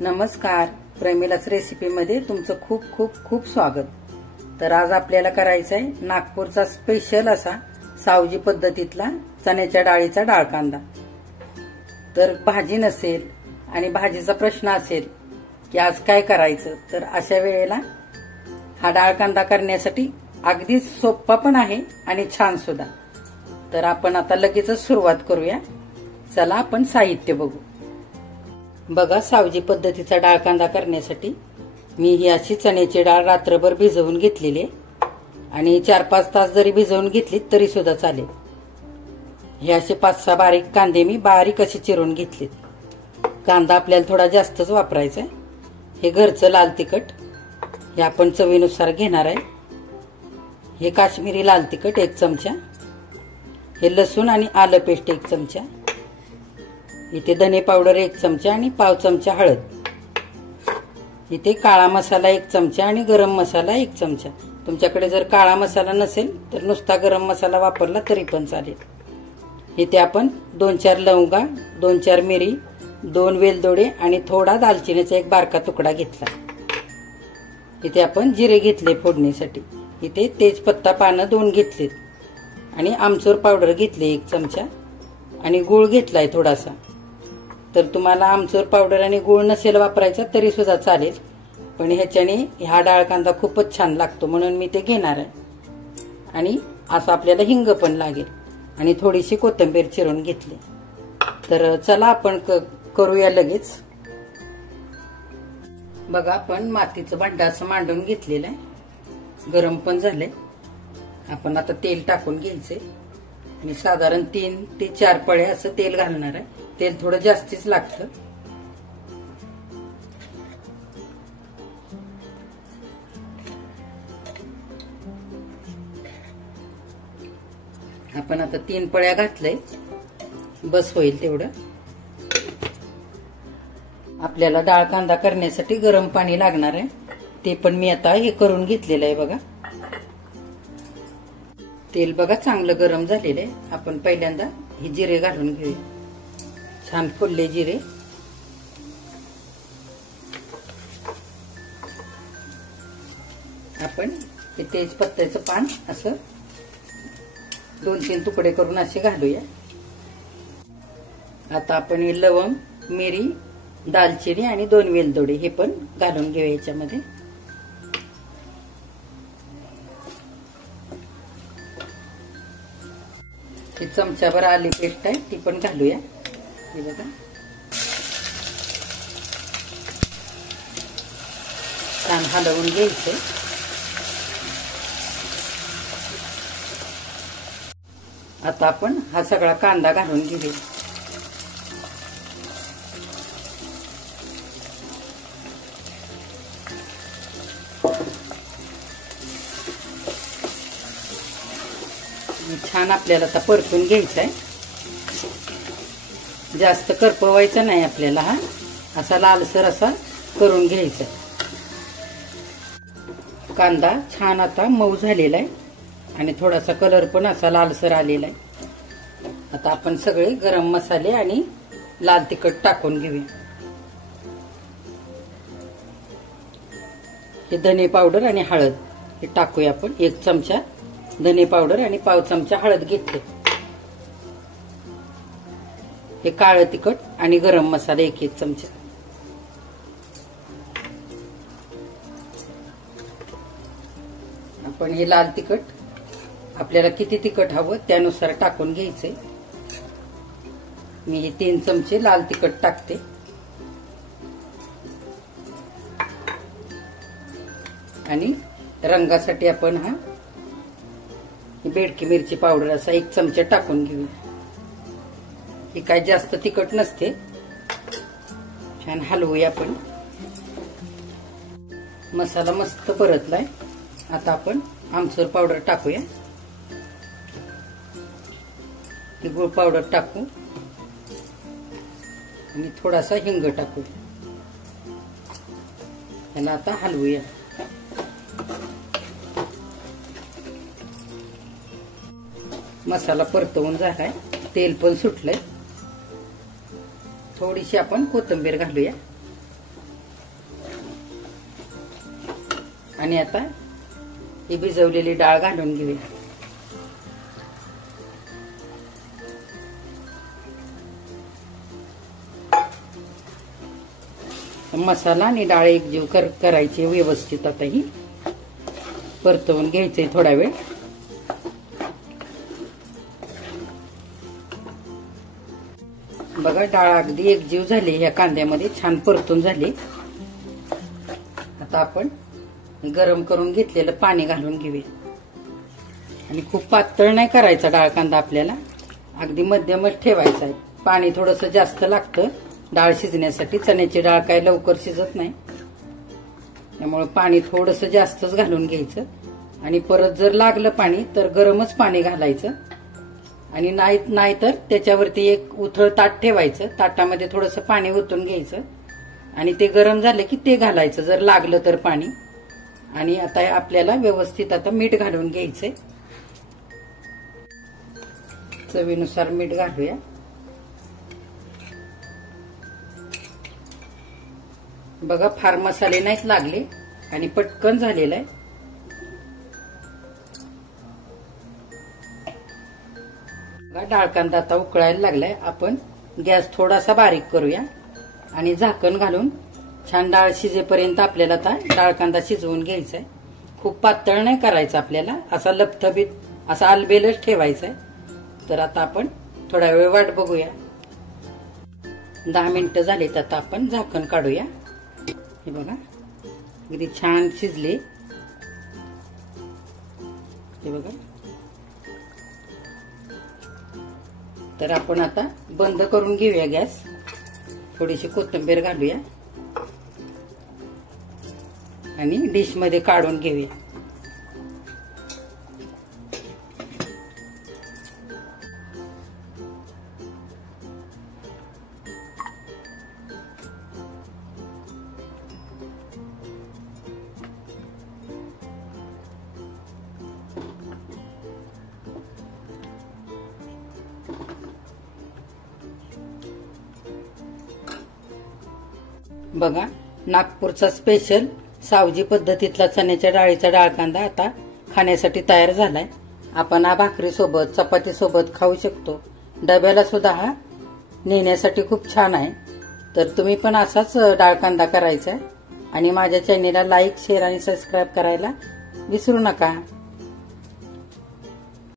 नमस्कार, प्रेमिलाच रेसिपीमध्ये तुमचं खूप खूप खूप स्वागत। तर आज आपल्याला करायचा आहे नागपूरचा स्पेशल असा सावजी पद्धतीतला चण्याच्या डाळीचा डाळ कांदा। तर भाजी नसेल आणि भाजीचा प्रश्न असेल की आज काय करायचं, तर अशा वेळेला हा डाळ कांदा करण्यासाठी अगदी सोपा पण आहे आणि छान सुद्धा। तर आपण आता लगेचच सुरुवात करूया। चला आपण साहित्य बघू। बघा, सावजी पद्धतीचा डाळ कांदा करण्यासाठी मी ही अशी चण्याची डाळ रात्रभर भिजवून घेतलेली आहे आणि 4-5 तास जरी भिजवून घेतली तरी सुद्धा चालेल। हे असे 5-6 बारीक कांदे मी बारीक असे चिरून घेतलेत। कांदा आपल्याला थोडा जास्तच वापरायचा आहे। हे घरचं लाल तिखट हे आपण चवीनुसार घेणार आहे। हे काश्मीरी लाल तिखट 1 चमचा, हे लसूण आणि आलं पेस्ट 1 चमचा, इथे धने पावडर 1 चमचा आणि पाव चमचा हळद, इथे काळा मसाला 1 चमचा आणि गरम मसाला 1 चमचा। तुमच्याकडे जर काळा मसाला नसेल तर नुसता गरम मसाला वापरला तरी पण चालेल। इथे आपण 2-4 लवंगा, 2-4 मिरी, 2 वेलदोडे आणि थोडा दालचिनीचा 1 बारका तुकडा घेतला। इथे आपण जिरे घेतले फोडणीसाठी। इथे तेजपत्ता पानं 2 घेतलेत आणि आमचूर पावडर घेतली 1 चमचा आणि गूळ घेतलाय थोडासा। तर तुम्हाला आमचूर पावडर आणि गूळ नसेल वापरायचा तरी सुद्धा चालेल, पण ह्याच्याने हा डाळ कांदा खूपच छान लागतो म्हणून मी ते घेणार आहे। आणि असं आपल्याला हिंग पण लागेल आणि थोडीशी कोथिंबीर चिरून घेतली। तर चला आपण करूया लगेच। बघा, आपण मातीचं भांड असं मांडून घेतलेलं आहे, गरम पण झालंय। आपण आता तेल टाकून घ्यायचंय आणि साधारण 3 ते 4 पळे असं तेल घालणार आहे। तेल थोडं जास्तीच लागतं। आपण आता 3 पळ्या घातलंय, बस होईल तेवढं। आपल्याला डाळ कांदा करण्यासाठी गरम पाणी लागणार आहे, ते पण मी आता हे करून घेतलेलं आहे। बघा, तेल बघा चांगलं गरम झालेलं आहे। आपण पहिल्यांदा हे जिरे घालून घेऊया, छान फुलले जिरे। आपण हे तेजपत्त्याचं पान असं 2-3 तुकडे करून असे घालूया। आता आपण हे लवंग, मिरी, दालचिनी आणि 2 वेलदोडे हे पण घालून घेऊया याच्यामध्ये। ही चमचाभर आली पेस्ट आहे ती पण घालूया। हे बघा, छान हलवून घ्यायचे। आता आपण हा सगळा कांदा घालून घेऊया। छान आपल्याला आता परतून घ्यायचा आहे। जास्त करपवायचा नाही आपल्याला, हा असा लालसर असा करून घ्यायचा। कांदा छान आता मऊ झालेला आहे आणि थोडासा कलर पण असा लालसर आलेला आहे। आता आपण सगळे गरम मसाले आणि लाल तिखट टाकून घेऊया। हे धने पावडर आणि हळद हे टाकूया आपण। 1 चमचा धने पावडर आणि पाव चमचा हळद घेतले। हे काळं तिखट आणि गरम मसाला 1 चमचा। आपण हे लाल तिखट आपल्याला किती तिखट हवं त्यानुसार टाकून घ्यायचे। मी हे 3 चमचे लाल तिखट टाकते आणि रंगासाठी आपण हा बेडकी मिरची पावडर असा 1 चमचा टाकून घेऊया। ही काय जास्त तिखट नसते। छान हलवूया आपण। मसाला मस्त परतलाय। आता आपण आमचूर पावडर टाकूया, गूळ पावडर टाकू आणि थोडासा हिंग टाकू। याला आता हलवूया। मसाला परतवून झालाय, तेल पण सुटलंय। थोडीशी आपण कोथिंबीर घालूया। आणि आता ही भिजवलेली डाळ घालून घेऊया. मसाला आणि डाळ एकजीव करायची व्यवस्थित. आता ही परतवून घ्यायचंय थोडा वेळ. बघा डाळ अगदी एकजीव झाली, ह्या कांद्यामध्ये छान परतून झाली. आता आपण गरम करून घेतलेलं पाणी घालून घेऊया. आणि खूप पातळ नाही करायचा डाळ कांदा, आपल्याला अगदी मध्यमच ठेवायचा आहे. पाणी थोडंसं जास्त लागतं डाळ शिजण्यासाठी. चण्याची डाळ काय लवकर शिजत नाही, त्यामुळे पाणी थोडंसं जास्तच घालून घ्यायचं. आणि परत जर लागलं पाणी तर गरमच पाणी घालायचं. आणि नाही तर त्याच्यावरती एक उथळ ताट ठेवायचं, ताटामध्ये थोडंसं पाणी ओतून घ्यायचं आणि ते गरम झालं की ते घालायचं जर लागलं तर पाणी. आणि आता आपल्याला व्यवस्थित आता मीठ घालून घ्यायचंय. चवीनुसार मीठ घालूया. बघा फार मसाले नाहीत लागले आणि पटकन झालेलं आहे. डाळ कांदा आता उकळायला लागलाय. आपण गॅस थोडासा बारीक करूया आणि झाकण घालून छान डाळ शिजेपर्यंत आपल्याला आता डाळ कांदा शिजवून घ्यायचा आहे. खूप पातळ नाही करायचं आपल्याला, असा लपथबीत असा आलबेलच ठेवायचा आहे. तर आता आपण थोडा वेळ वाट बघूया. 10 मिनिटं झालीत. आता आपण झाकण काढूया. हे बघा अगदी छान शिजले. हे बघा. तर आपण आता बंद करून घेऊया गॅस. थोडीशी कोथिंबीर घालूया आणि डिश मध्ये काढून घेऊया. बघा नागपूरचा स्पेशल सावजी पद्धतीतला चण्याच्या डाळीचा डाळ कांदा आता खाण्यासाठी तयार झालाय. आपण हा भाकरी सोबत चपाती सोबत खाऊ शकतो. डब्याला सुद्धा हा नेण्यासाठी खूप छान आहे. तर तुम्ही पण असाच डाळ कांदा करायचा आहे. आणि माझ्या चॅनेलला लाईक, शेअर आणि सबस्क्राईब करायला विसरू नका.